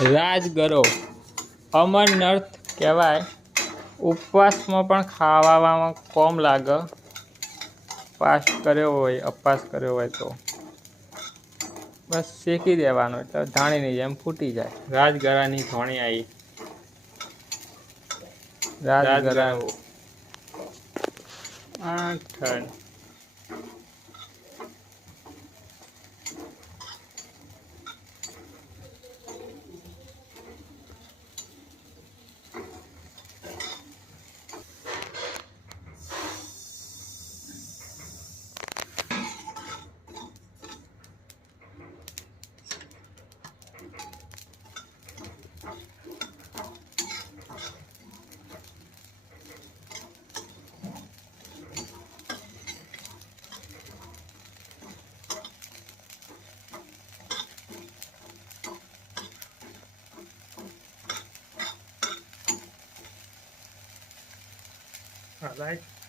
રાજગરો અમરનર્થ કહેવાય। ઉપવાસમાં પણ ખાવામાં કોમ લાગે। પાસ કર્યો હોય, અપવાસ કર્યો હોય તો બસ શેકી દેવાનો એટલે ધાણીની જેમ ફૂટી જાય। રાજગરાની ધોણી આવી। રાજગરા 8 All right.